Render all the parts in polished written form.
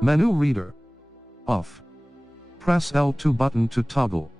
Menu reader. Off. Press L2 button to toggle.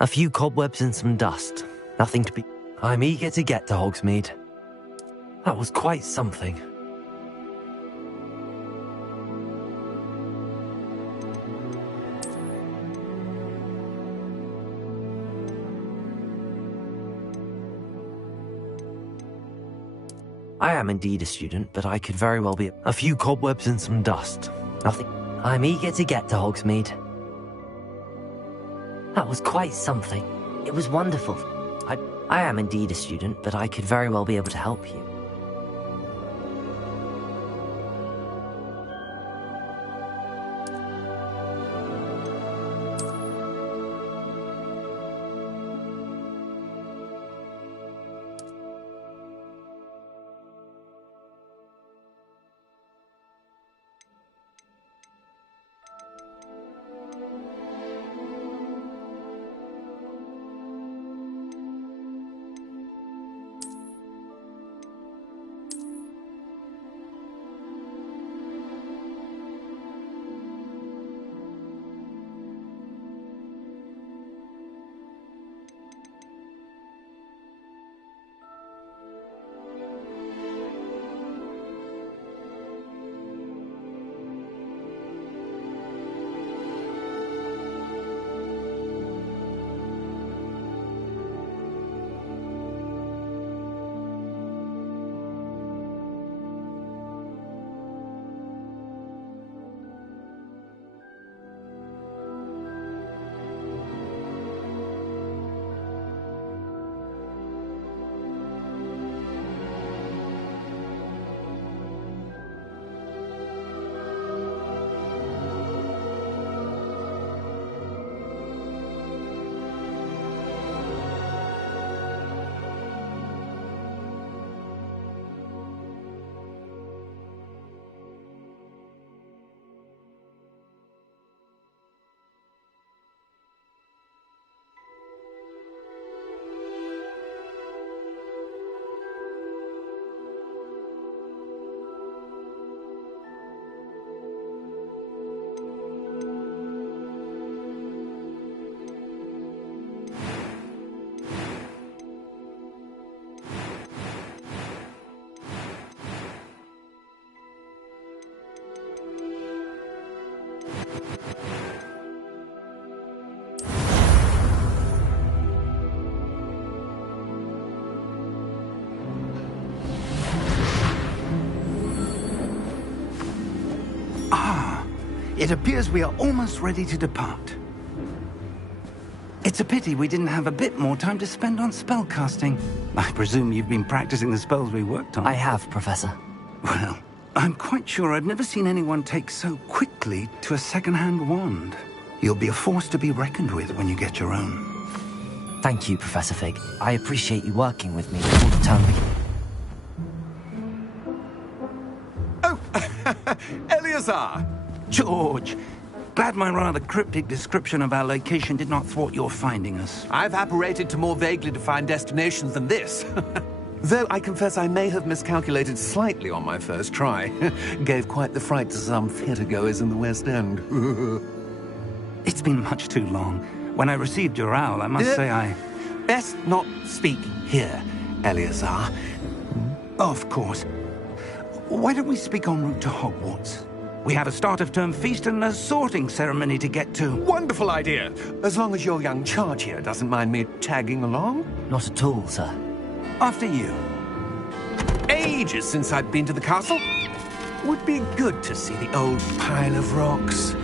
A few cobwebs and some dust. Nothing to be... I'm eager to get to Hogsmeade. That was quite something. I am indeed a student, but I could very well be a few cobwebs and some dust. Nothing. I'm eager to get to Hogsmeade. That was quite something. It was wonderful. I am indeed a student, but I could very well be able to help you. It appears we are almost ready to depart. It's a pity we didn't have a bit more time to spend on spellcasting. I presume you've been practicing the spells we worked on. I have, Professor. Well, I'm quite sure I've never seen anyone take so quickly to a second-hand wand. You'll be a force to be reckoned with when you get your own. Thank you, Professor Fig. I appreciate you working with me before the term begins. Oh, Eleazar! George! Glad my rather cryptic description of our location did not thwart your finding us. I've apparated to more vaguely defined destinations than this. Though I confess I may have miscalculated slightly on my first try. Gave quite the fright to some theatre-goers in the West End. It's been much too long. When I received your owl, I must say I... Best not speak here, Eleazar. Of course. Why don't we speak en route to Hogwarts? We have a start-of-term feast and a sorting ceremony to get to. Wonderful idea! As long as your young charge here doesn't mind me tagging along. Not at all, sir. After you. Ages since I'd been to the castle. Would be good to see the old pile of rocks.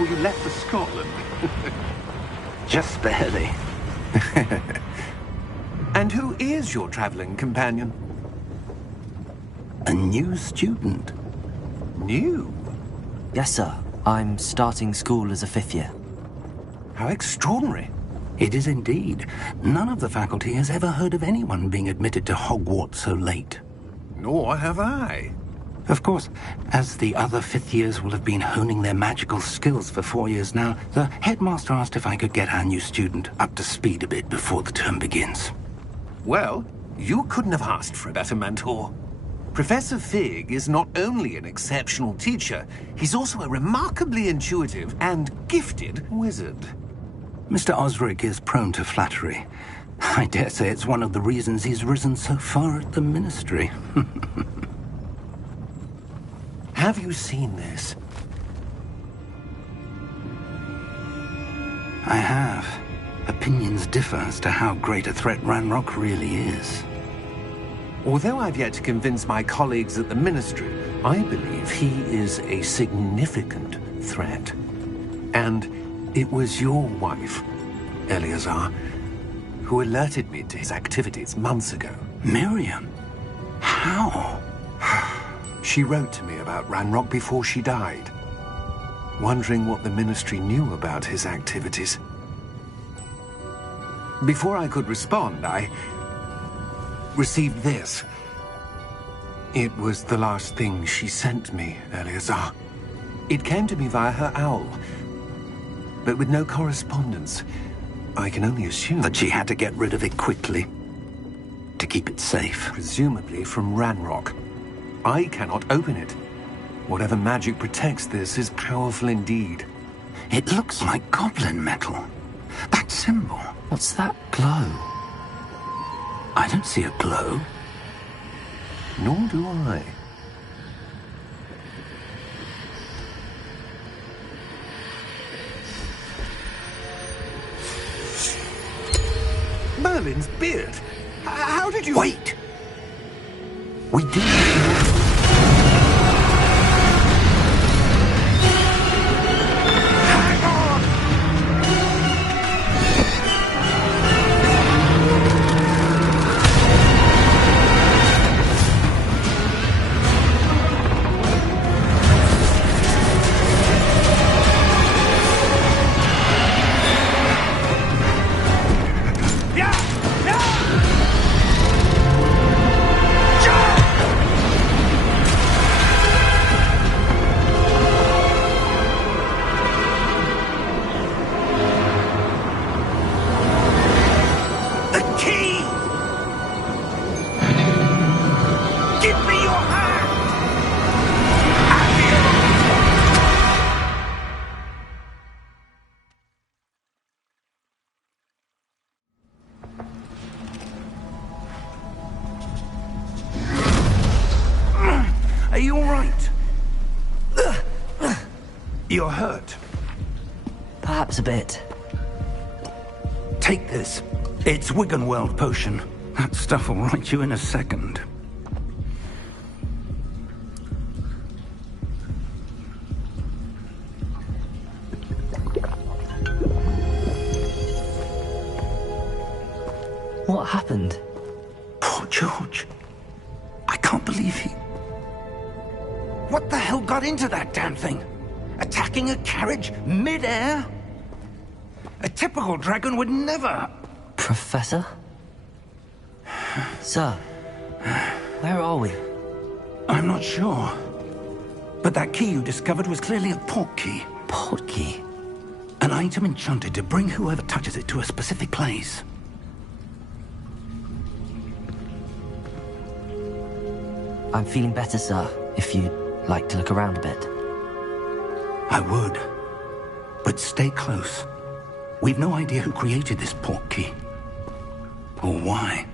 before you left for Scotland. Just barely. And who is your traveling companion? A new student. New? Yes, sir. I'm starting school as a 5th year. How extraordinary. It is indeed. None of the faculty has ever heard of anyone being admitted to Hogwarts so late. Nor have I. Of course, as the other 5th years will have been honing their magical skills for 4 years now, the headmaster asked if I could get our new student up to speed a bit before the term begins. Well, you couldn't have asked for a better mentor. Professor Fig is not only an exceptional teacher, he's also a remarkably intuitive and gifted wizard. Mr. Osric is prone to flattery. I dare say it's one of the reasons he's risen so far at the Ministry. Have you seen this? I have. Opinions differ as to how great a threat Ranrock really is. Although I've yet to convince my colleagues at the Ministry, I believe he is a significant threat. And it was your wife, Eleazar, who alerted me to his activities months ago. Miriam? How? She wrote to me about Ranrock before she died, wondering what the Ministry knew about his activities. Before I could respond, I received this. It was the last thing she sent me, Eleazar. It came to me via her owl, but with no correspondence. I can only assume That she had to get rid of it quickly, to keep it safe. presumably from Ranrock. I cannot open it. Whatever magic protects this is powerful indeed. It looks like goblin metal. That symbol. What's that glow? I don't see a glow. Nor do I. Merlin's beard. How did you... Wait! We do. Hang on! Are you all right? You're hurt. Perhaps a bit. Take this. It's Wiggenweld potion. That stuff will right you in a second. What happened? Poor George. I can't believe he... What the hell got into that damn thing? Attacking a carriage mid-air? A typical dragon would never... Professor? Sir, where are we? I'm not sure. But that key you discovered was clearly a port key. Port key? An item enchanted to bring whoever touches it to a specific place. I'm feeling better, sir, if you'd like to look around a bit. I would. But stay close. We've no idea who created this port key. Or why.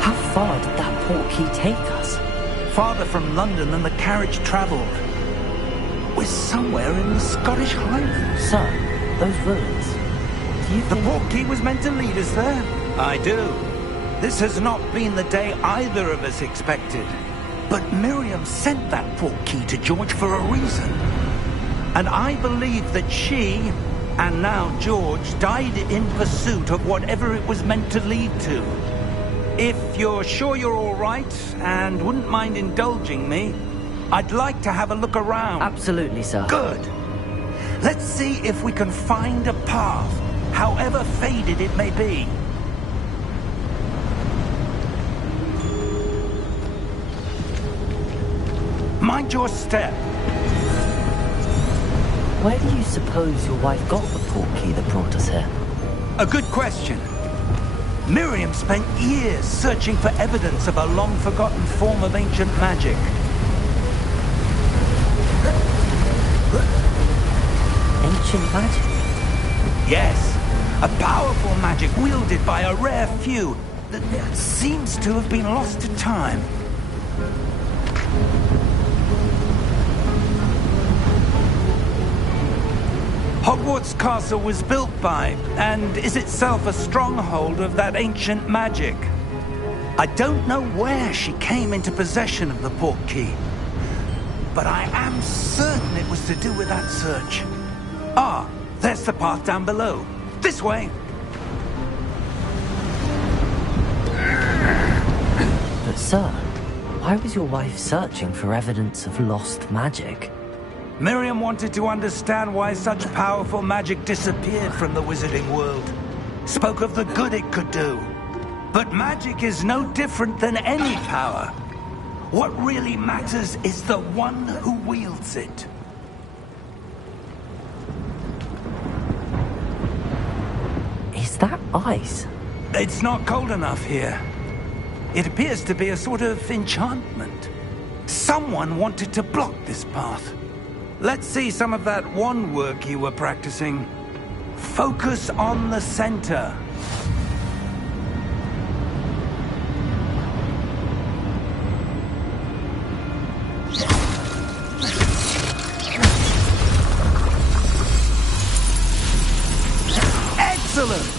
How far did that port key take us? farther from London than the carriage travelled. We're somewhere in the Scottish Highlands. Sir, those ruins. Do you The think... portkey was meant to lead us there? I do. This has not been the day either of us expected. But Miriam sent that portkey to George for a reason. And I believe that she, and now George, died in pursuit of whatever it was meant to lead to. If you're sure you're all right, and wouldn't mind indulging me, I'd like to have a look around. Absolutely, sir. Good. Let's see if we can find a path, however faded it may be. Mind your step. Where do you suppose your wife got the portkey that brought us here? A good question. Miriam spent years searching for evidence of a long-forgotten form of ancient magic. Ancient magic? Yes, a powerful magic wielded by a rare few that seems to have been lost to time. Hogwarts Castle was built by, and is itself a stronghold of that ancient magic. I don't know where she came into possession of the portkey, but I am certain it was to do with that search. Ah, there's the path down below. This way. But sir, why was your wife searching for evidence of lost magic? Miriam wanted to understand why such powerful magic disappeared from the wizarding world. Spoke of the good it could do. But magic is no different than any power. What really matters is the one who wields it. Is that ice? It's not cold enough here. It appears to be a sort of enchantment. Someone wanted to block this path. Let's see some of that wand work you were practicing. Focus on the center. Excellent!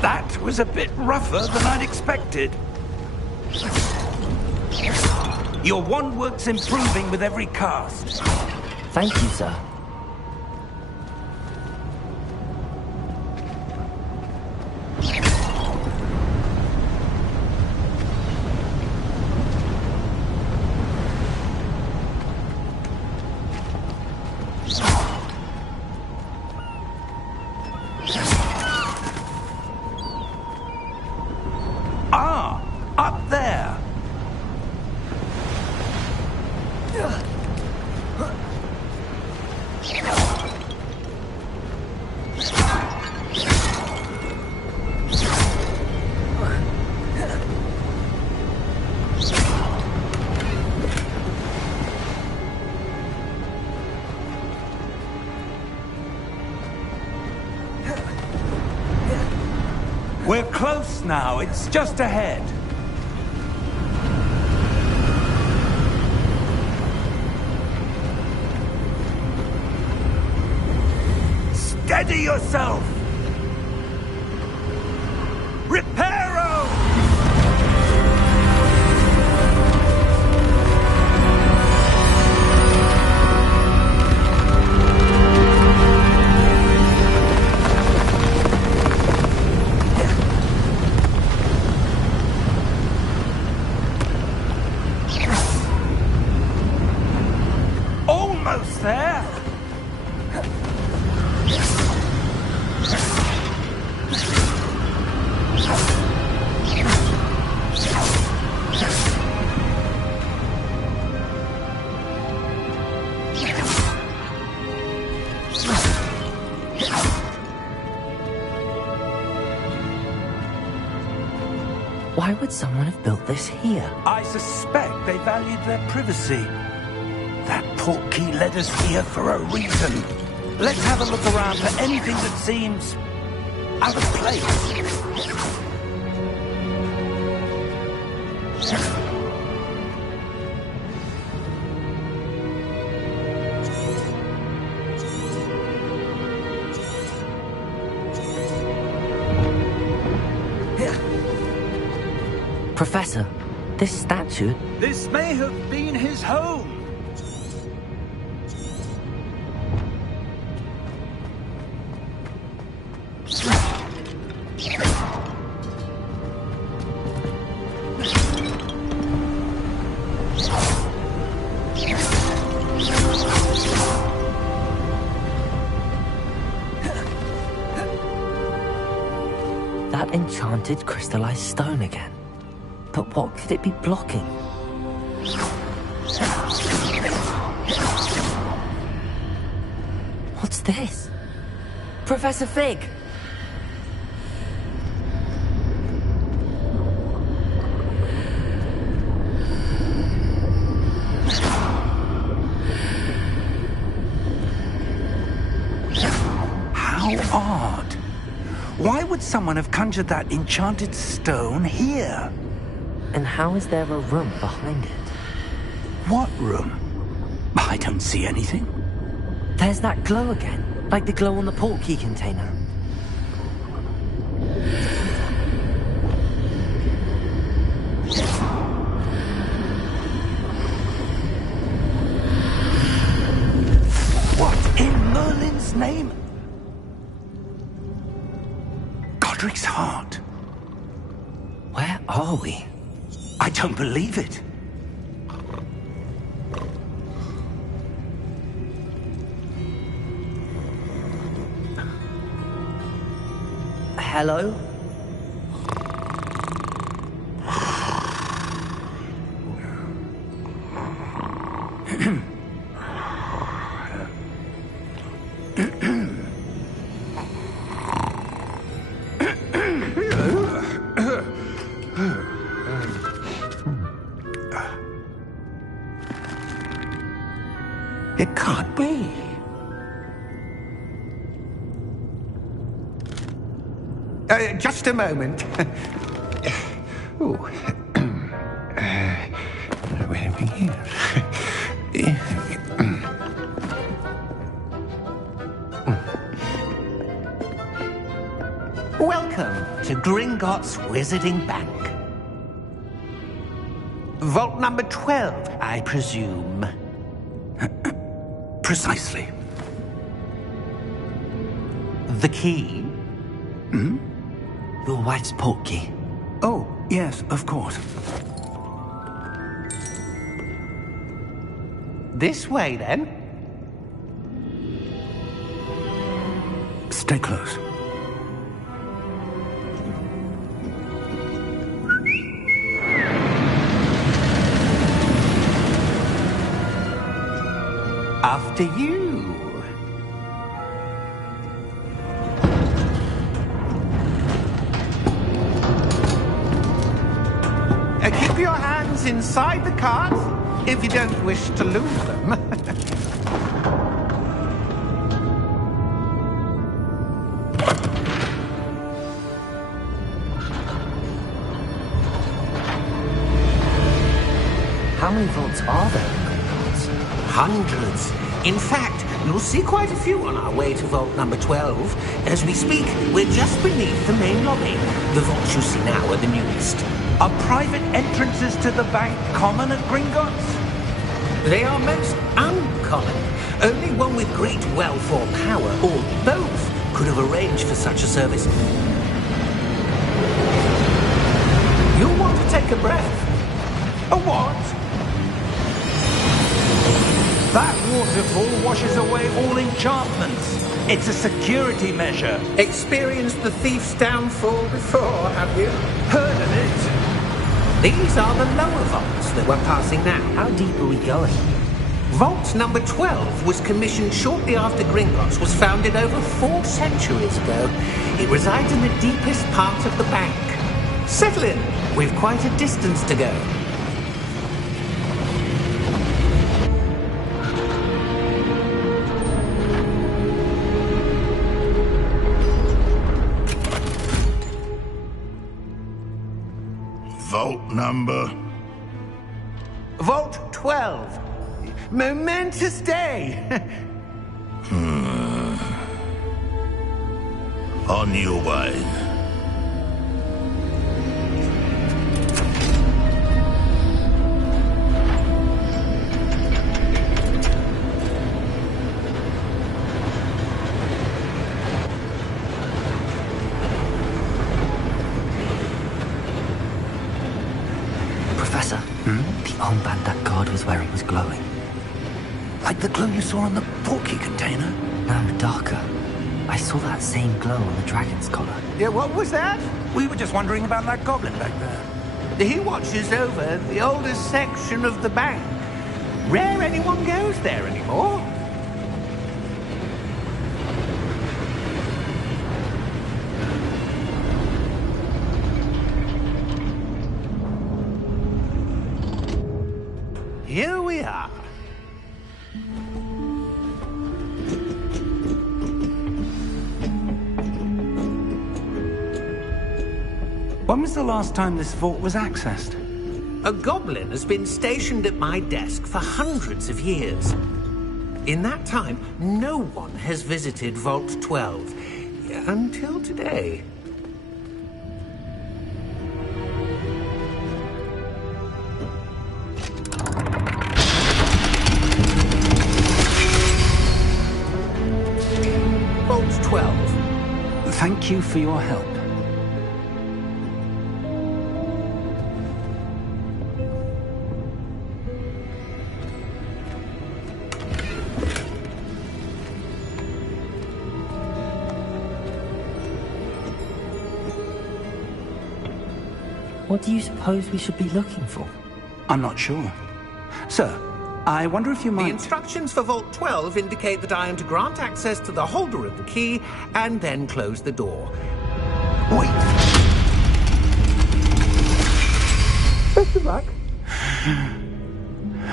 That was a bit rougher than I'd expected. Your wand work's improving with every cast. Thank you, sir. Ah, up there. We're close now. It's just ahead. Steady yourself! Reparo! Almost there! Why would someone have built this here? I suspect they valued their privacy. That portkey led us here for a reason. Let's have a look around for anything that seems out of place. Professor, this statue... This may have been his home. That enchanted crystallized stone again. But what could it be blocking? What's this? Professor Fig! How odd. Why would someone have conjured that enchanted stone here? And how is there a room behind it? What room? I don't see anything. There's that glow again, like the glow on the portkey container. What in Merlin's name? Godric's heart. Where are we? I don't believe it. Hello? It can't be. Just a moment. Ooh. Where are we here? Welcome to Gringotts Wizarding Bank. Vault number 12, I presume. Precisely. The key? Your wife's portkey. Oh, yes, of course. This way, then. Stay close. After you. Keep your hands inside the cart if you don't wish to lose them. How many vaults are there in Gringotts? Hundreds. In fact, you'll see quite a few on our way to vault number 12. As we speak, we're just beneath the main lobby. The vaults you see now are the newest. Are private entrances to the bank common at Gringotts? They are most uncommon. Only one with great wealth or power, or both, could have arranged for such a service. You'll want to take a breath. A what? That waterfall washes away all enchantments. It's a security measure. Experienced the thief's downfall before, have you? Heard of it? These are the lower vaults that we're passing now. How deep are we going? Vault number 12 was commissioned shortly after Gringotts was founded over 4 centuries ago. It resides in the deepest part of the bank. Settle in. We've quite a distance to go. Vault number? Vault 12. Momentous day. On your way. Professor, the armband that guard was wearing was glowing. Like the glow you saw on the porky container? No, darker. I saw that same glow on the dragon's collar. Yeah, what was that? We were just wondering about that goblin back there. He watches over the oldest section of the bank. Rare anyone goes there anymore. Here we are. When was the last time this vault was accessed? A goblin has been stationed at my desk for hundreds of years. In that time, no one has visited Vault 12. Until today. Vault 12. Thank you for your help. What do you suppose we should be looking for? I'm not sure. Sir, I wonder if you The might... instructions for Vault 12 indicate that I am to grant access to the holder of the key and then close the door. Wait! Best of luck.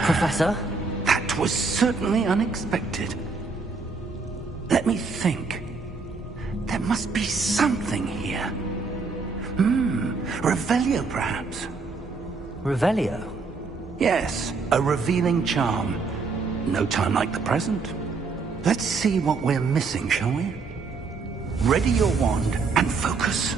Professor? That was certainly unexpected. Let me think. There must be something here. Revelio, perhaps? Revelio? Yes, a revealing charm. No time like the present. Let's see what we're missing, shall we? Ready your wand and focus.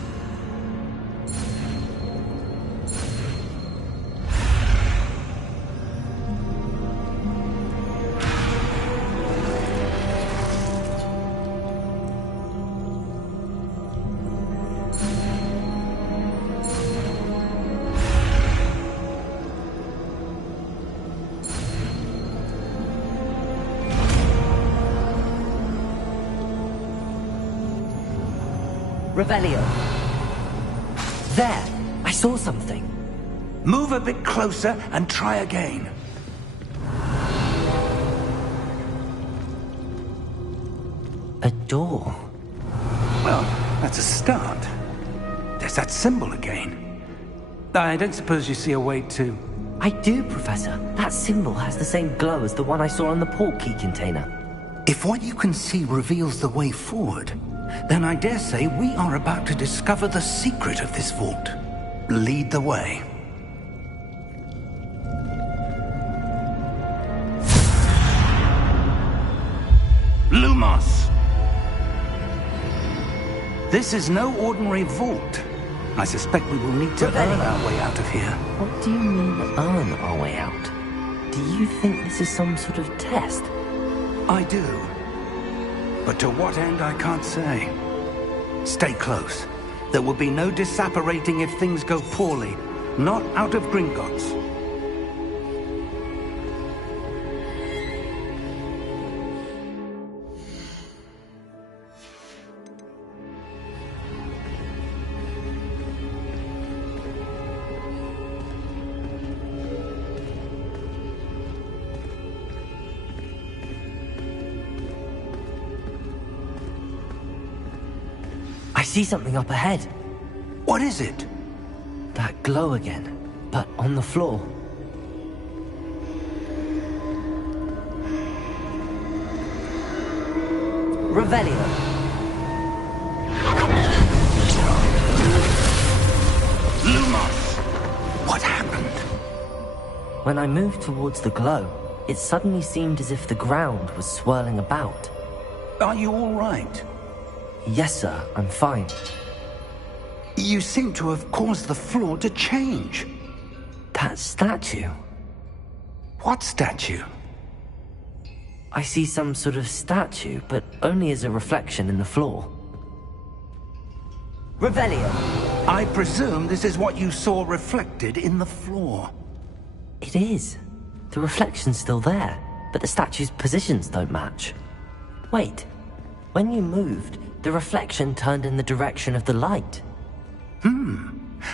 Revelio. There! I saw something. Move a bit closer and try again. A door. Well, that's a start. There's that symbol again. I don't suppose you see a way to... I do, Professor. That symbol has the same glow as the one I saw on the port key container. If what you can see reveals the way forward, then I dare say we are about to discover the secret of this vault. Lead the way. Lumos! This is no ordinary vault. I suspect we will need to earn our way out of here. What do you mean, earn our way out? Do you think this is some sort of test? I do. But to what end, I can't say. Stay close. There will be no disapparating if things go poorly. Not out of Gringotts. I see something up ahead. What is it? That glow again, but on the floor. Revelio. Lumos! What happened? When I moved towards the glow, it suddenly seemed as if the ground was swirling about. Are you all right? Yes, sir, I'm fine. You seem to have caused the floor to change. That statue. What statue? I see some sort of statue, but only as a reflection in the floor. Revelio. I presume this is what you saw reflected in the floor. It is. The reflection's still there, but the statue's positions don't match. Wait. When you moved, the reflection turned in the direction of the light.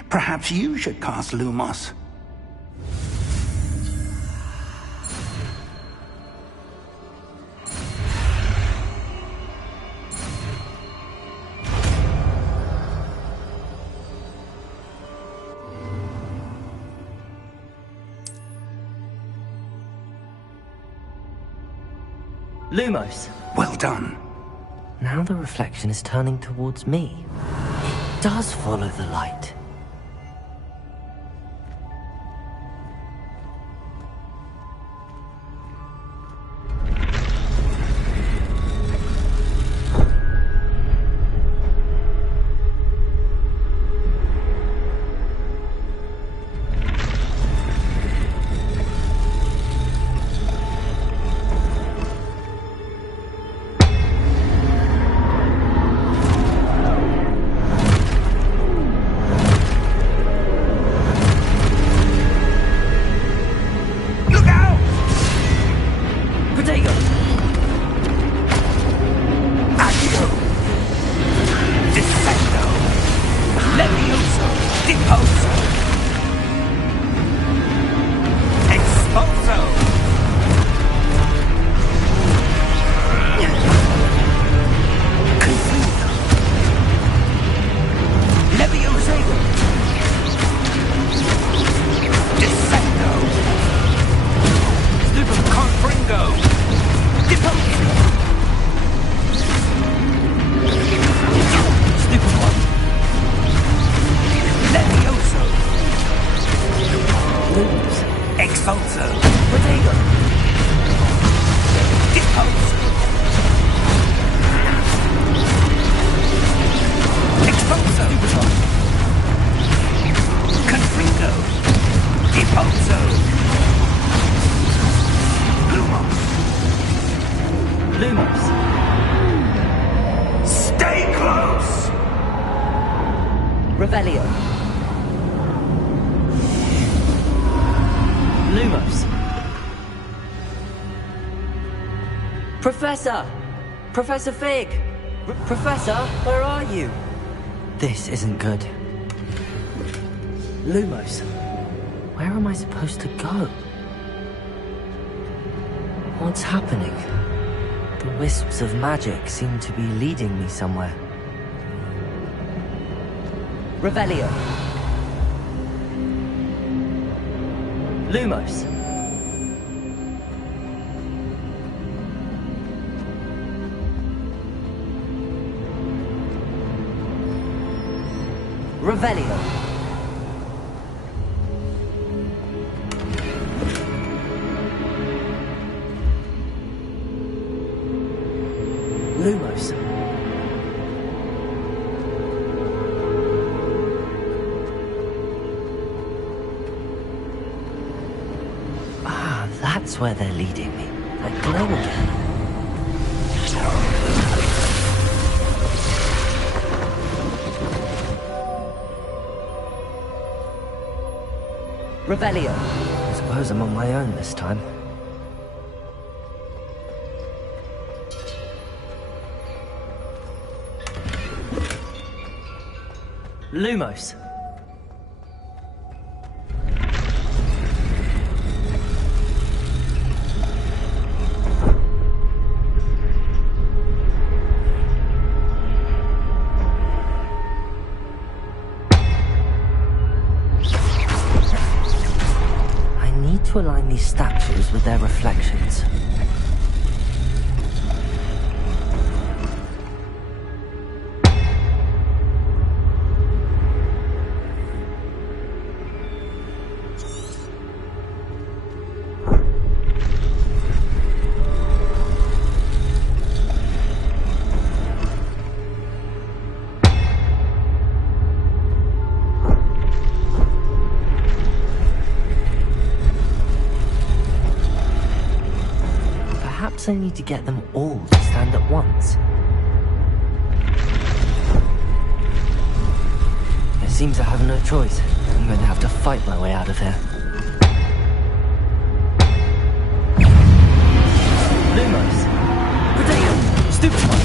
Perhaps you should cast Lumos. Lumos. Well done. Now the reflection is turning towards me. It does follow the light. Revelio. Lumos. Professor! Professor Fig! Professor, where are you? This isn't good. Lumos. Where am I supposed to go? What's happening? The wisps of magic seem to be leading me somewhere. Revelio. Lumos. Revelio. Lumos. Ah, that's where they're leading me. That glow again. Revelio. I suppose I'm on my own this time. Lumos. to align these statues with their reflections. Perhaps I need to get them all to stand at once. It seems I have no choice. I'm going to have to fight my way out of here. Lumos! Potato! Stupid one!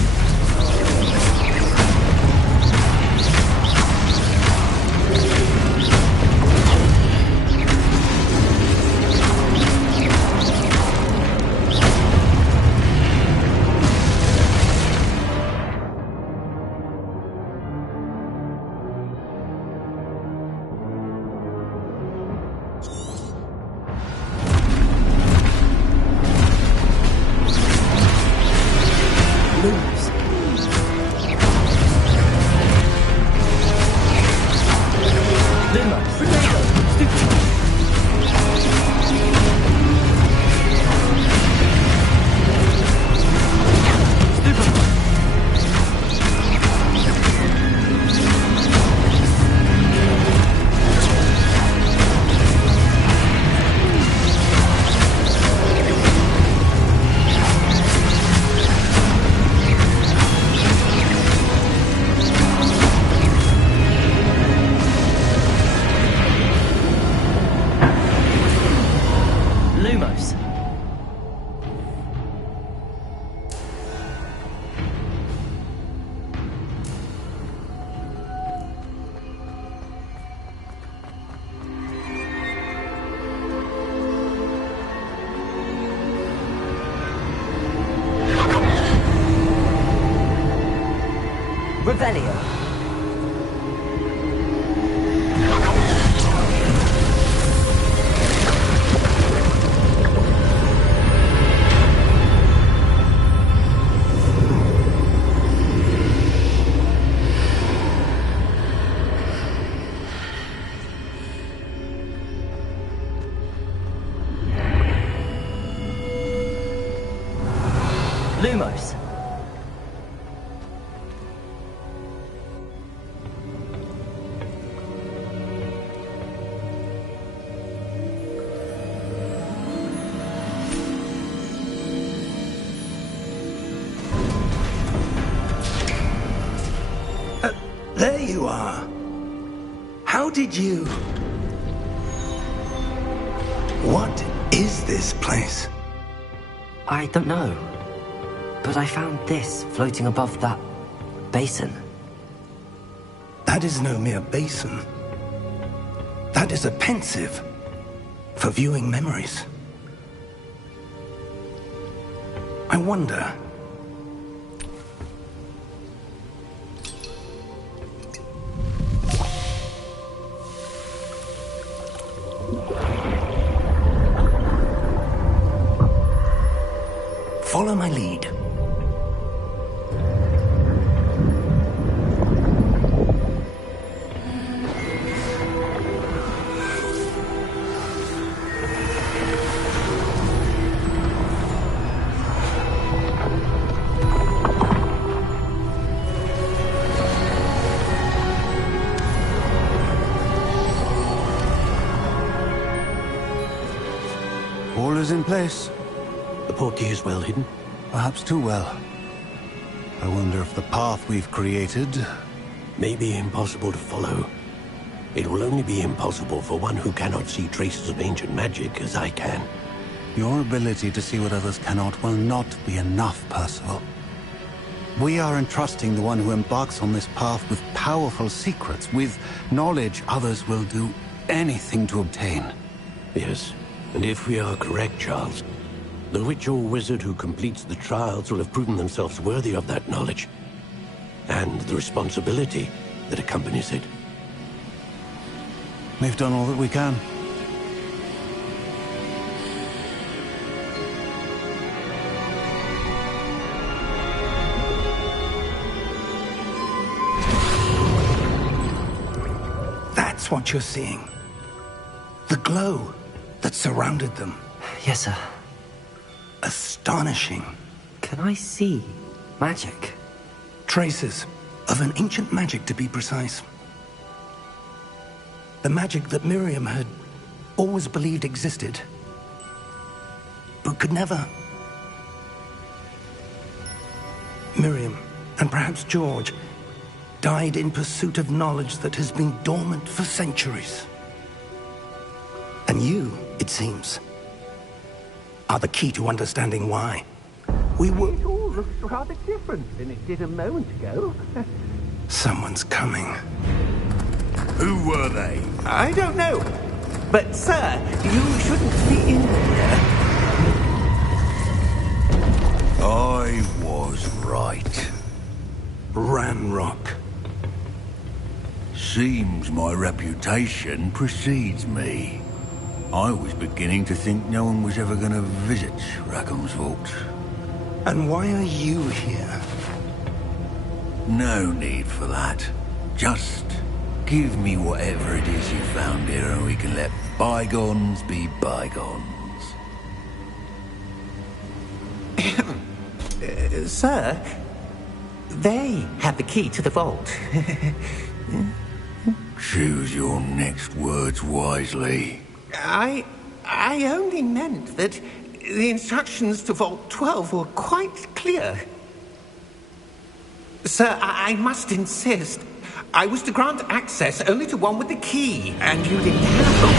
Revelio. Lumos. There you are. How did you... What is this place? I don't know. But I found this floating above that basin. That is no mere basin. That is a pensive for viewing memories. I wonder... Follow my lead. All is in place. The portkey is well hidden. Perhaps too well. I wonder if the path we've created... May be impossible to follow. It will only be impossible for one who cannot see traces of ancient magic as I can. Your ability to see what others cannot will not be enough, Percival. We are entrusting the one who embarks on this path with powerful secrets, with knowledge others will do anything to obtain. Yes, and if we are correct, Charles, the witch or wizard who completes the trials will have proven themselves worthy of that knowledge, and the responsibility that accompanies it. We've done all that we can. That's what you're seeing. The glow that surrounded them. Yes, sir. Astonishing. Can I see magic? Traces of an ancient magic, to be precise. The magic that Miriam had always believed existed, but could never. Miriam, and perhaps George, died in pursuit of knowledge that has been dormant for centuries. And you, it seems, are the key to understanding why. We were... It all looks rather different than it did a moment ago. Someone's coming. Who were they? I don't know. But, sir, you shouldn't be in here. I was right. Ranrock. Seems my reputation precedes me. I was beginning to think no one was ever going to visit Rackham's vault. And why are you here? No need for that. Just give me whatever it is you found here and we can let bygones be bygones. Sir, they have the key to the vault. Choose your next words wisely. I only meant that the instructions to Vault 12 were quite clear. Sir, I must insist. I was to grant access only to one with the key, and you didn't have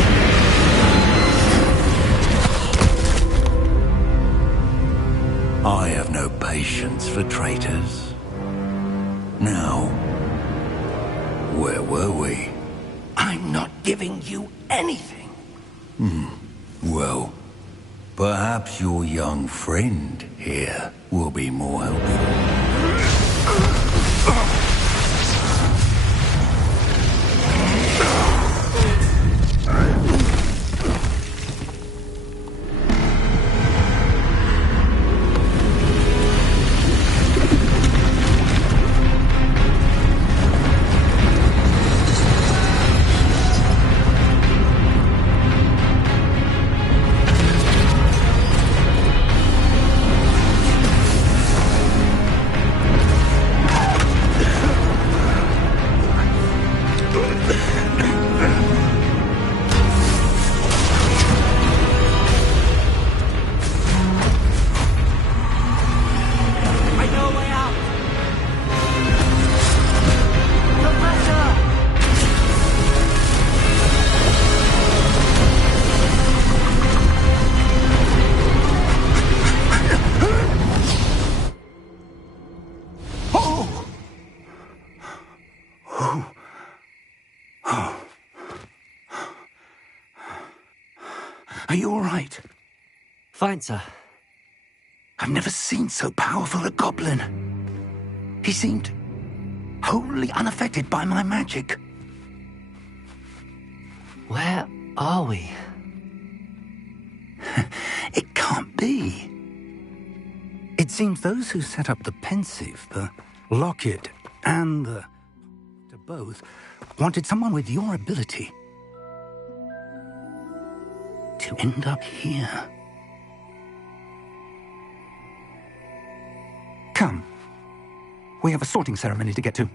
I have no patience for traitors. Now, where were we? I'm not giving you anything. Well, perhaps your young friend here will be more helpful. Are you all right? Fine, sir. I've never seen so powerful a goblin. He seemed wholly unaffected by my magic. Where are we? It can't be. It seems those who set up the Pensieve, the Locket, and the... to both, wanted someone with your ability to end up here. Come. We have a sorting ceremony to get to.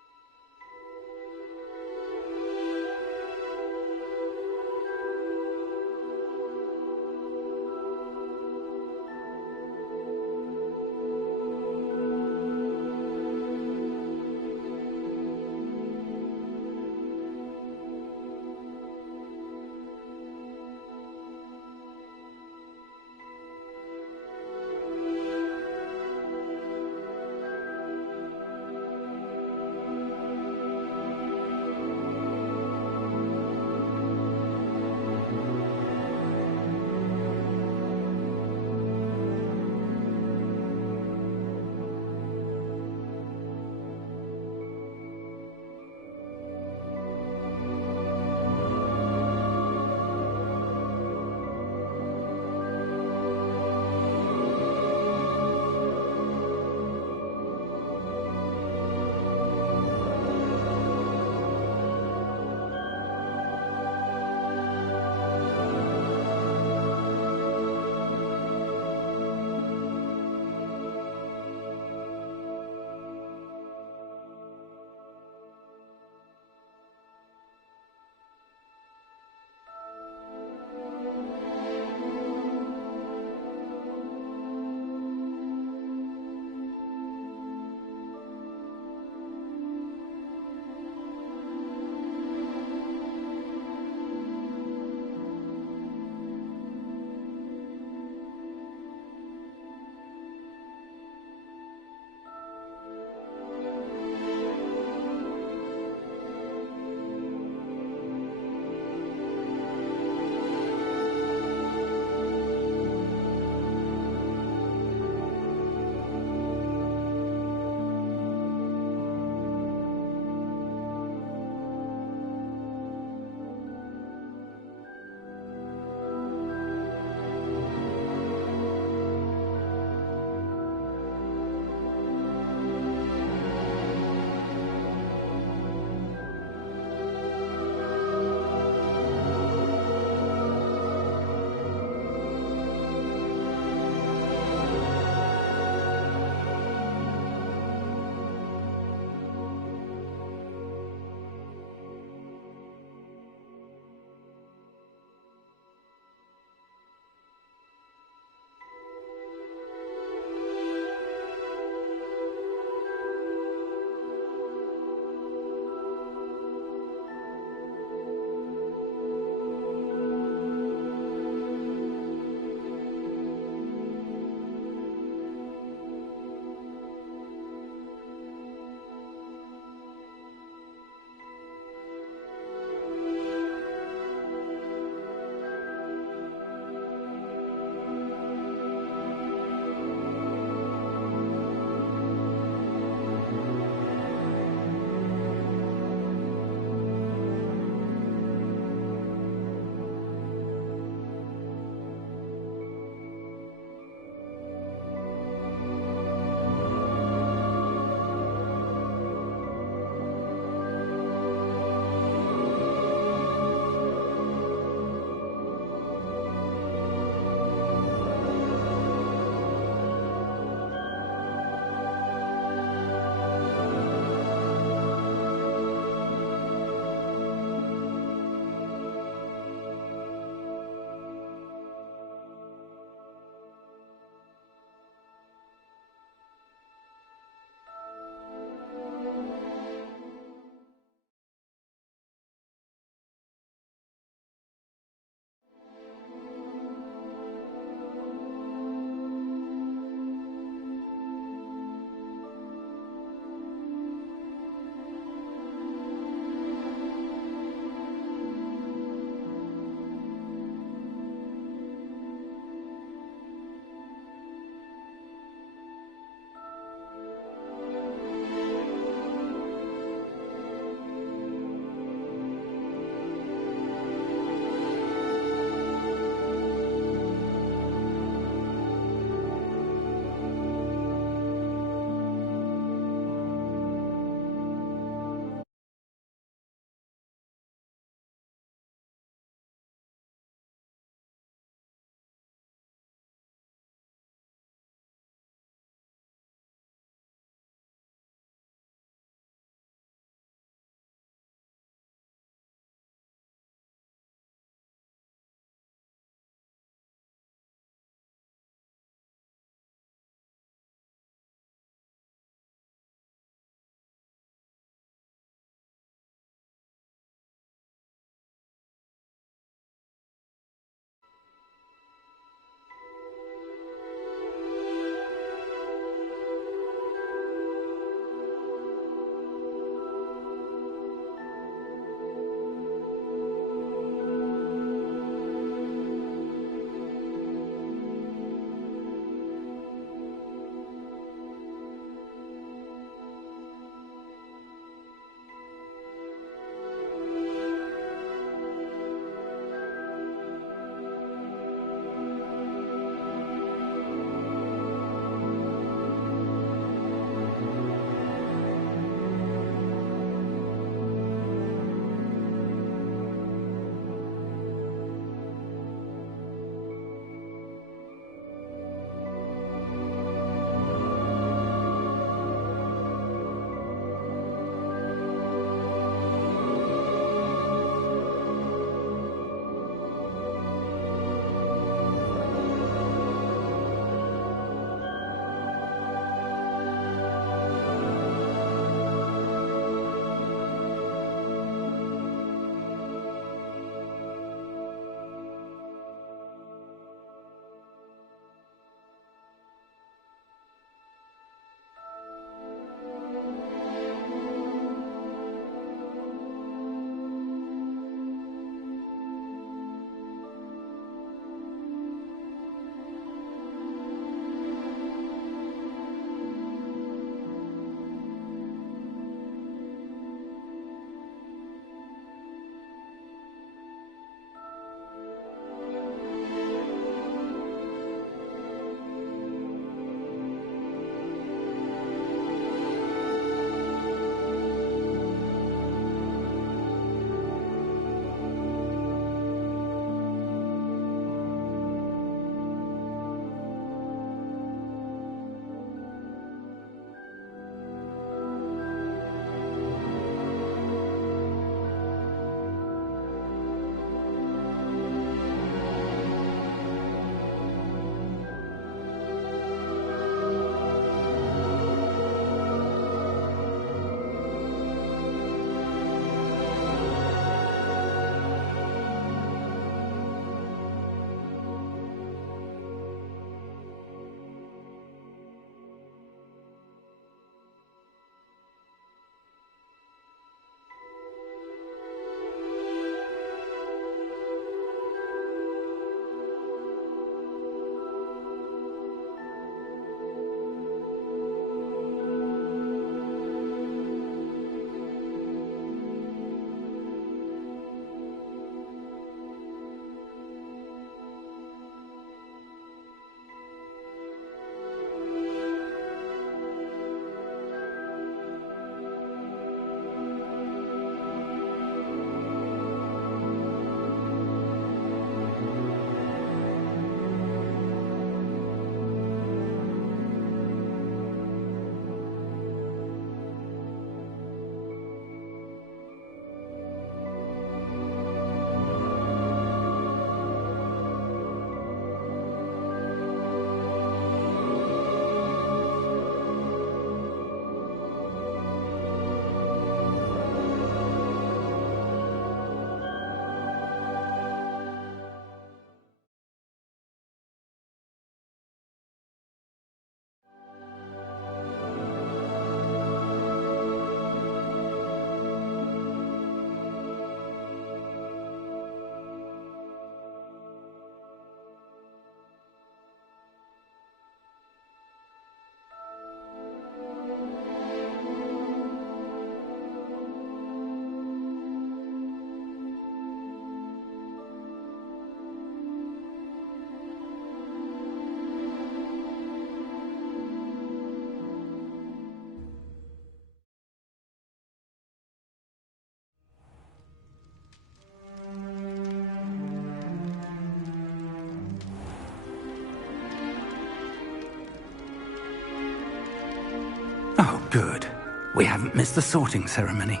We haven't missed the sorting ceremony.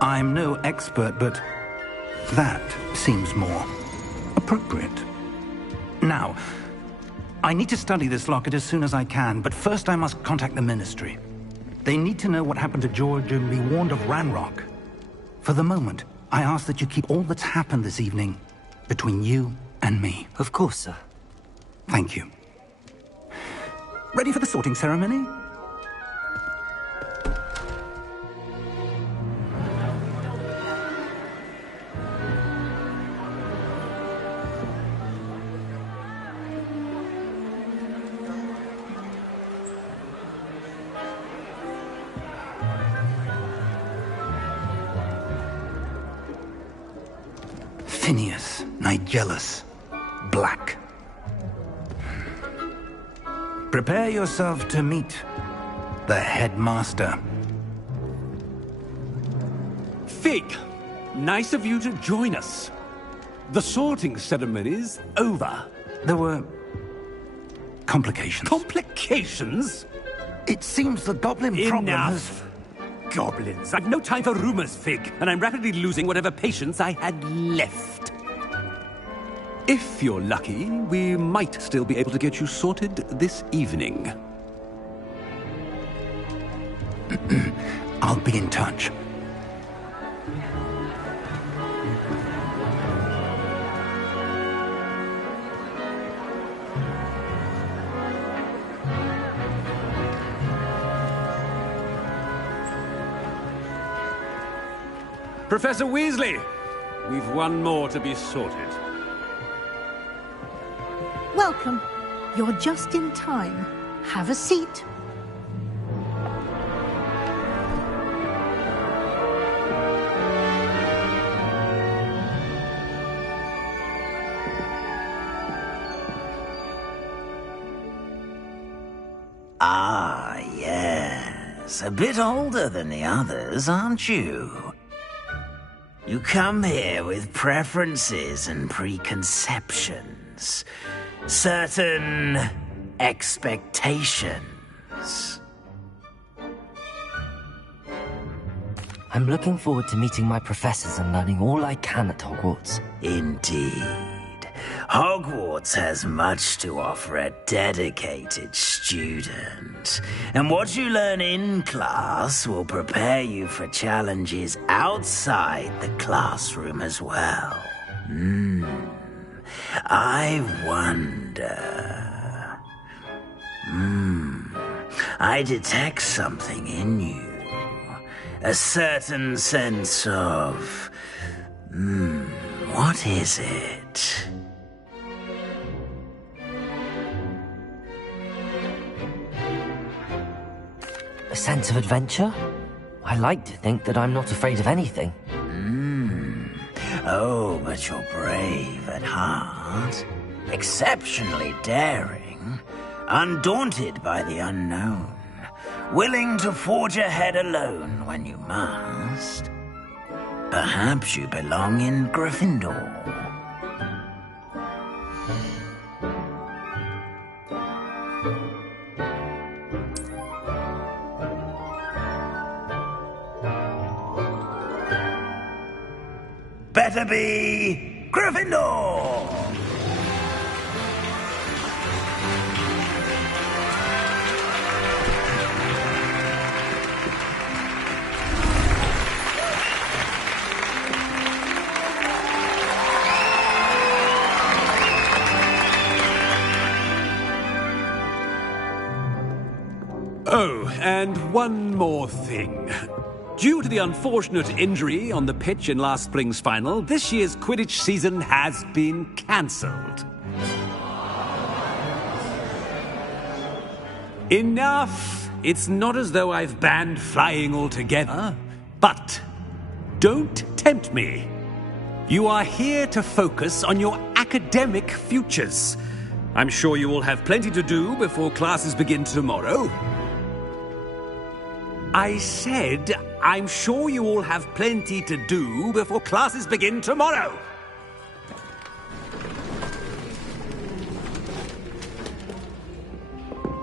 I'm no expert, but that seems more appropriate. Now, I need to study this locket as soon as I can, but first I must contact the Ministry. They need to know what happened to George and be warned of Ranrock. For the moment, I ask that you keep all that's happened this evening between you and me. Of course, sir. Thank you. Ready for the sorting ceremony? Phineas, Nigellus, Black. Prepare yourself to meet the headmaster. Fig, nice of you to join us. The sorting ceremony's over. There were complications. Complications? It seems the goblin problem has... Enough! Goblins. I've no time for rumors, Fig, and I'm rapidly losing whatever patience I had left. If you're lucky, we might still be able to get you sorted this evening. I'll be in touch. Professor Weasley, we've one more to be sorted. Welcome. You're just in time. Have a seat. Ah, yes. A bit older than the others, aren't you? You come here with preferences and preconceptions. Certain expectations. I'm looking forward to meeting my professors and learning all I can at Hogwarts. Indeed. Hogwarts has much to offer a dedicated student. And what you learn in class will prepare you for challenges outside the classroom as well. I wonder... I detect something in you. A certain sense of... what is it? A sense of adventure? I like to think that I'm not afraid of anything. Oh, but you're brave at heart. Exceptionally daring. Undaunted by the unknown. Willing to forge ahead alone when you must. Perhaps you belong in Gryffindor. Better be Gryffindor! Oh, and one more thing. Due to the unfortunate injury on the pitch in last spring's final, this year's Quidditch season has been cancelled. Enough! It's not as though I've banned flying altogether. But don't tempt me. You are here to focus on your academic futures. I'm sure you will have plenty to do before classes begin tomorrow. I said, I'm sure you all have plenty to do before classes begin tomorrow.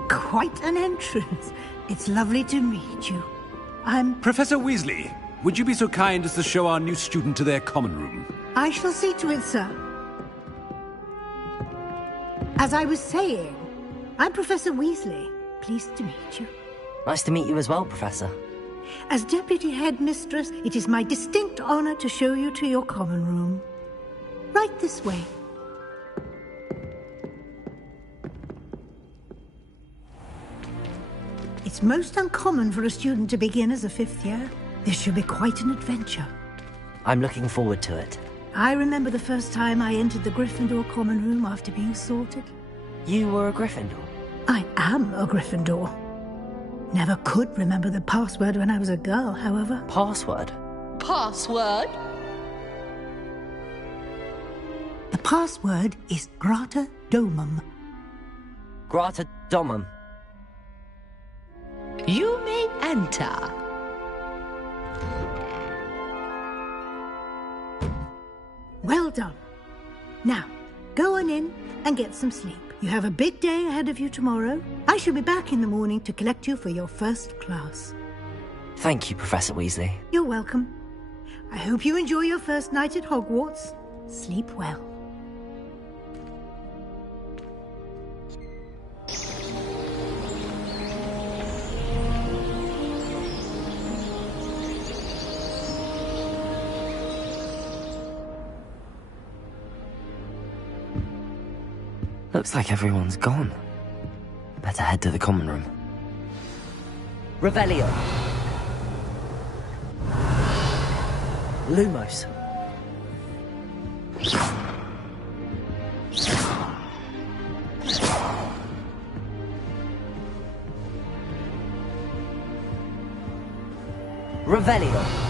Quite an entrance. It's lovely to meet you. I'm... Professor Weasley, would you be so kind as to show our new student to their common room? I shall see to it, sir. As I was saying, I'm Professor Weasley. Pleased to meet you. Nice to meet you as well, Professor. As Deputy Headmistress, it is my distinct honor to show you to your common room. Right this way. It's most uncommon for a student to begin as a 5th year. This should be quite an adventure. I'm looking forward to it. I remember the first time I entered the Gryffindor common room after being sorted. You were a Gryffindor? I am a Gryffindor. Never could remember the password when I was a girl, however. Password? Password? The password is Grata Domum. Grata Domum. You may enter. Well done. Now, go on in and get some sleep. You have a big day ahead of you tomorrow. I shall be back in the morning to collect you for your first class. Thank you, Professor Weasley. You're welcome. I hope you enjoy your first night at Hogwarts. Sleep well. Looks like everyone's gone. Better head to the common room. Revelio. Lumos. Revelio.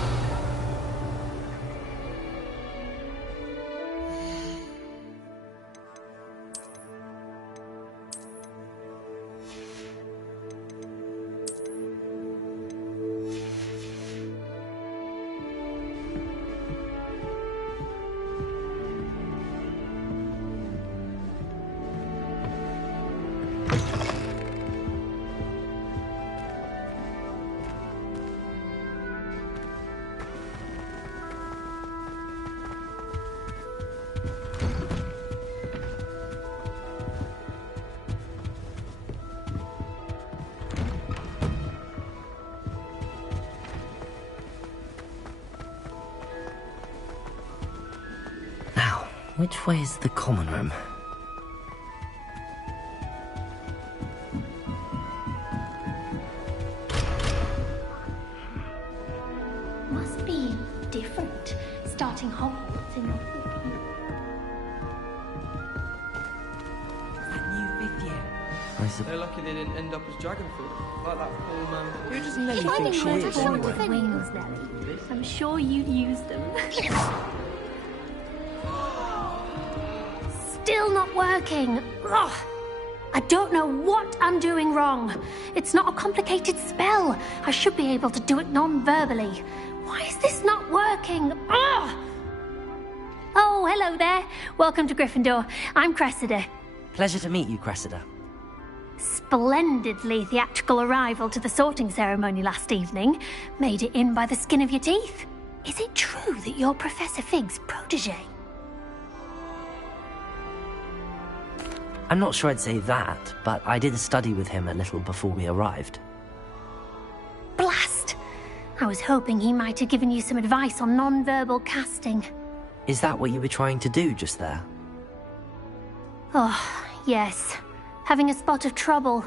Which way is the common room? Must be different, starting Hogwarts in That new 5th year. They're lucky they didn't end up as dragon fruit, like that poor man. Who does Nelly think she is anyway? wings, Nelly. I'm sure you'd use them. Still not working. Ugh. I don't know what I'm doing wrong. It's not a complicated spell. I should be able to do it non-verbally. Why is this not working? Ugh. Oh, hello there. Welcome to Gryffindor. I'm Cressida. Pleasure to meet you, Cressida. Splendidly theatrical arrival to the sorting ceremony last evening. Made it in by the skin of your teeth. Is it true that you're Professor Fig's protege? I'm not sure I'd say that, but I did study with him a little before we arrived. Blast! I was hoping he might have given you some advice on non-verbal casting. Is that what you were trying to do just there? Oh, yes. Having a spot of trouble.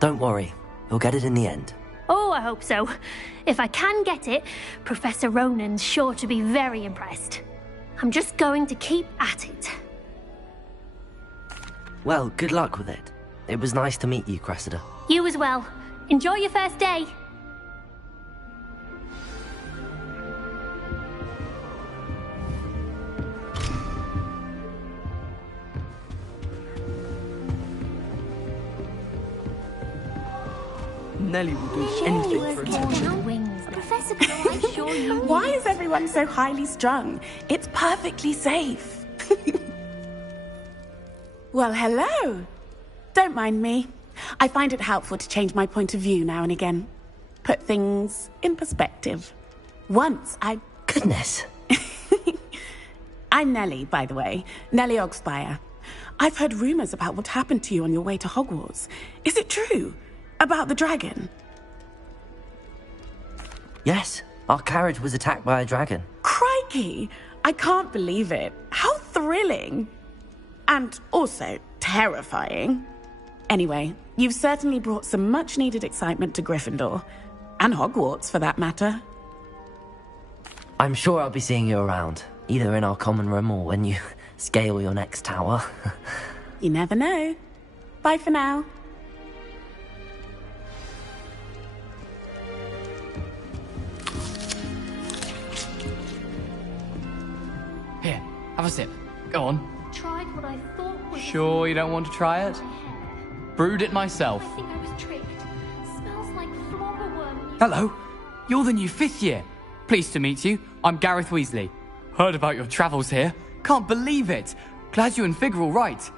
Don't worry. You'll get it in the end. Oh, I hope so. If I can get it, Professor Ronan's sure to be very impressed. I'm just going to keep at it. Well, good luck with it. It was nice to meet you, Cressida. You as well. Enjoy your first day. Nelly will do anything for attention. Professor, I'm sure you... Why is everyone so highly strung? It's perfectly safe. Well, hello. Don't mind me. I find it helpful to change my point of view now and again. Put things in perspective. Once I... Goodness. I'm Nellie, by the way. Nellie Ogspire. I've heard rumors about what happened to you on your way to Hogwarts. Is it true? About the dragon? Yes, our carriage was attacked by a dragon. Crikey! I can't believe it. How thrilling! And also terrifying. Anyway, you've certainly brought some much-needed excitement to Gryffindor. And Hogwarts, for that matter. I'm sure I'll be seeing you around, either in our common room or when you scale your next tower. You never know. Bye for now. Here, have a sip. Go on. Tried what I thought was... Sure you don't want to try it? Brewed it myself. I think I was tricked. Smells like flora worm. Hello. You're the new 5th year. Pleased to meet you. I'm Gareth Weasley. Heard about your travels here. Can't believe it. Glad you and Fig are all right.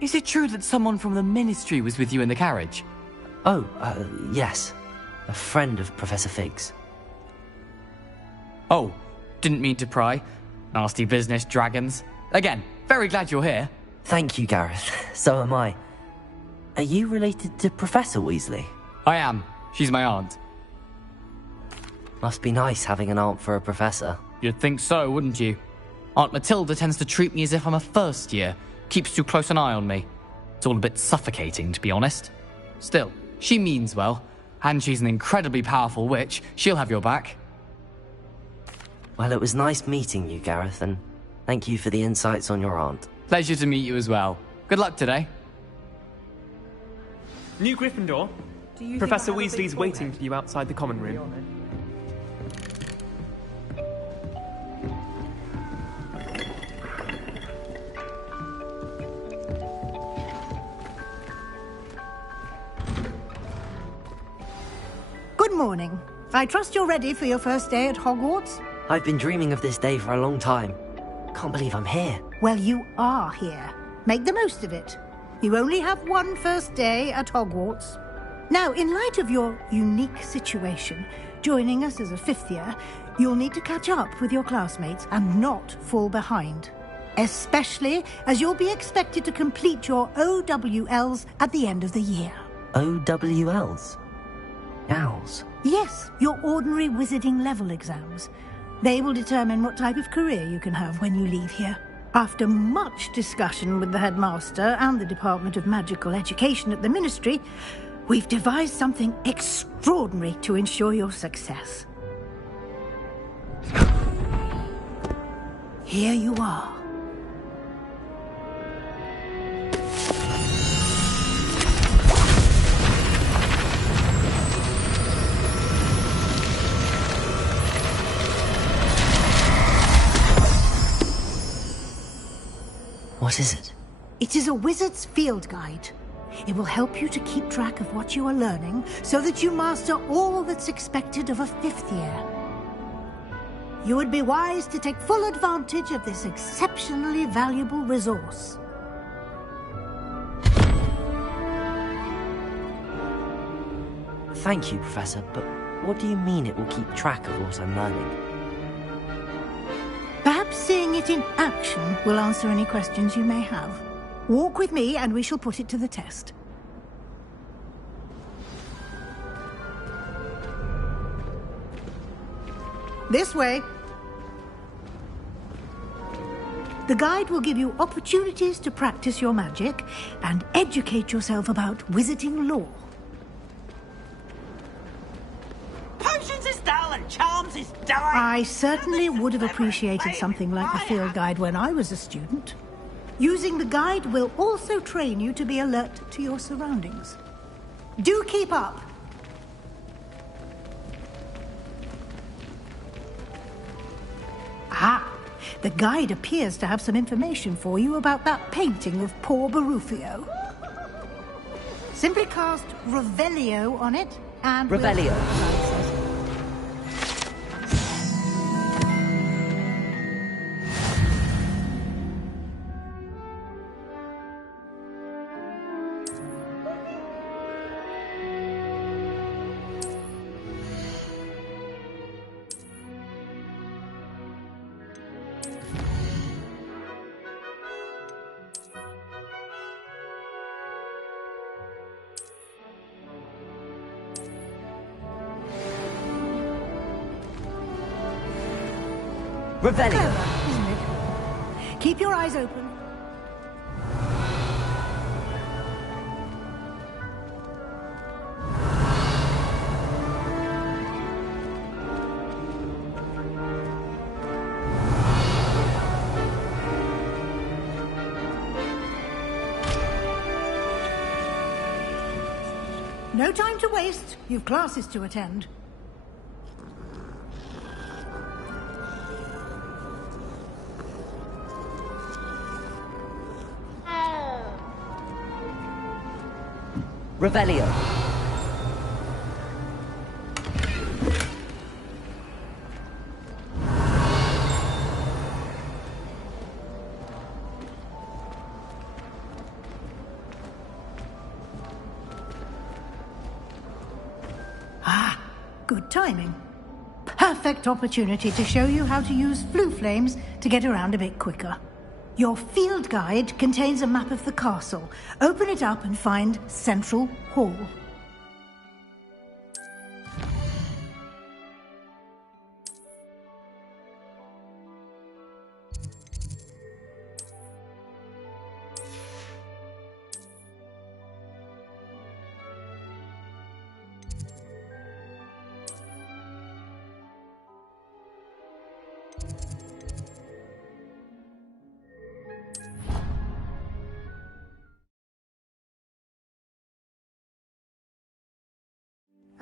Is it true that someone from the Ministry was with you in the carriage? Oh, yes. A friend of Professor Fig's. Oh, didn't mean to pry. Nasty business, dragons. Again, very glad you're here. Thank you, Gareth. So am I. Are you related to Professor Weasley? I am. She's my aunt. Must be nice having an aunt for a professor. You'd think so, wouldn't you? Aunt Matilda tends to treat me as if I'm a first year. Keeps too close an eye on me. It's all a bit suffocating, to be honest. Still, she means well. And she's an incredibly powerful witch. She'll have your back. Well, it was nice meeting you, Gareth, and thank you for the insights on your aunt. Pleasure to meet you as well. Good luck today. New Gryffindor. Professor Weasley's waiting for you outside the common room. Good morning. I trust you're ready for your first day at Hogwarts? I've been dreaming of this day for a long time. Can't believe I'm here. Well, you are here. Make the most of it. You only have one first day at Hogwarts. Now, in light of your unique situation, joining us as a 5th year, you'll need to catch up with your classmates and not fall behind. Especially as you'll be expected to complete your OWLs at the end of the year. OWLs? Owls? Yes, your ordinary wizarding level exams. They will determine what type of career you can have when you leave here. After much discussion with the headmaster and the Department of Magical Education at the Ministry, we've devised something extraordinary to ensure your success. Here you are. What is it? It is a wizard's field guide. It will help you to keep track of what you are learning so that you master all that's expected of a 5th year. You would be wise to take full advantage of this exceptionally valuable resource. Thank you, Professor, but what do you mean it will keep track of what I'm learning? Perhaps seeing it in action will answer any questions you may have. Walk with me and we shall put it to the test. This way. The guide will give you opportunities to practice your magic and educate yourself about wizarding lore. Potions is dull and charms is dull. I certainly would have appreciated something like the field guide when I was a student. Using the guide will also train you to be alert to your surroundings. Do keep up. Ah, the guide appears to have some information for you about that painting of poor Barufio. Simply cast Revelio on it and... Revelio. Revelio. Clever, isn't it? Keep your eyes open. No time to waste. You've classes to attend. Revelio. Good timing. Perfect opportunity to show you how to use flue flames to get around a bit quicker. Your field guide contains a map of the castle. Open it up and find Central Hall.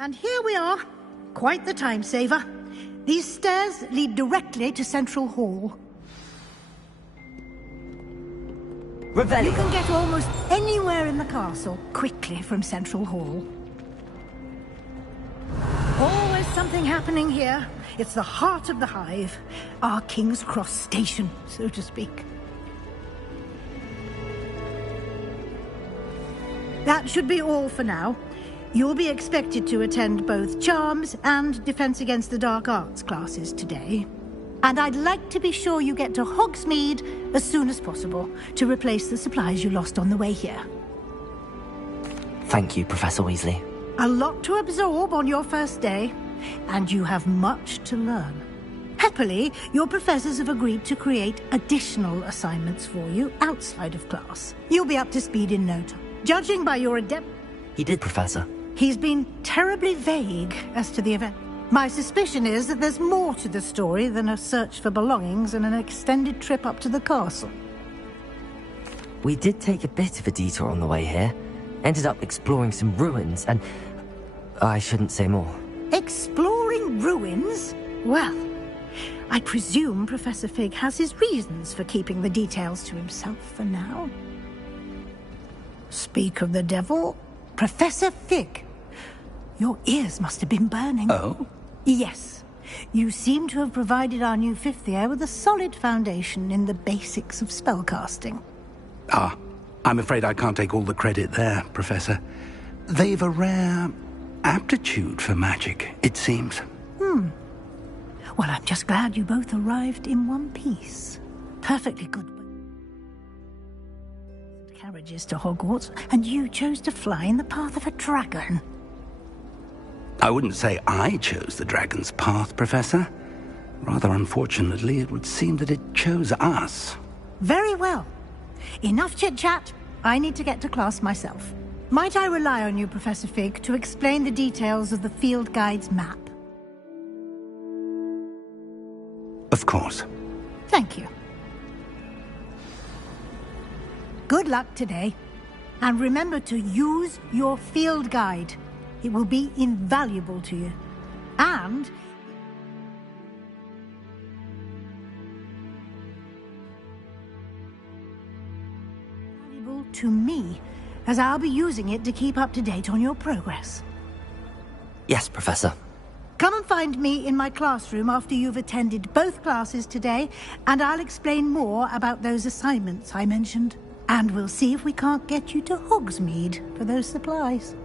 And here we are. Quite the time saver. These stairs lead directly to Central Hall. Revelio. You can get almost anywhere in the castle quickly from Central Hall. Always something happening here. It's the heart of the hive. Our King's Cross station, so to speak. That should be all for now. You'll be expected to attend both Charms and Defense Against the Dark Arts classes today. And I'd like to be sure you get to Hogsmeade as soon as possible to replace the supplies you lost on the way here. Thank you, Professor Weasley. A lot to absorb on your first day, and you have much to learn. Happily, your professors have agreed to create additional assignments for you outside of class. You'll be up to speed in no time. Judging by your adept... He did, Professor. He's been terribly vague as to the event. My suspicion is that there's more to the story than a search for belongings and an extended trip up to the castle. We did take a bit of a detour on the way here. Ended up exploring some ruins and... I shouldn't say more. Exploring ruins? Well, I presume Professor Fig has his reasons for keeping the details to himself for now. Speak of the devil, Professor Fig. Your ears must have been burning. Oh? Yes. You seem to have provided our new fifth year with a solid foundation in the basics of spellcasting. Ah, I'm afraid I can't take all the credit there, Professor. They've a rare aptitude for magic, it seems. Well, I'm just glad you both arrived in one piece. Perfectly good carriages to Hogwarts, and you chose to fly in the path of a dragon. I wouldn't say I chose the dragon's path, Professor. Rather unfortunately, it would seem that it chose us. Very well. Enough chit-chat. I need to get to class myself. Might I rely on you, Professor Fig, to explain the details of the field guide's map? Of course. Thank you. Good luck today. And remember to use your field guide. It will be invaluable to you. And... valuable to me, as I'll be using it to keep up to date on your progress. Yes, Professor. Come and find me in my classroom after you've attended both classes today, and I'll explain more about those assignments I mentioned. And we'll see if we can't get you to Hogsmeade for those supplies.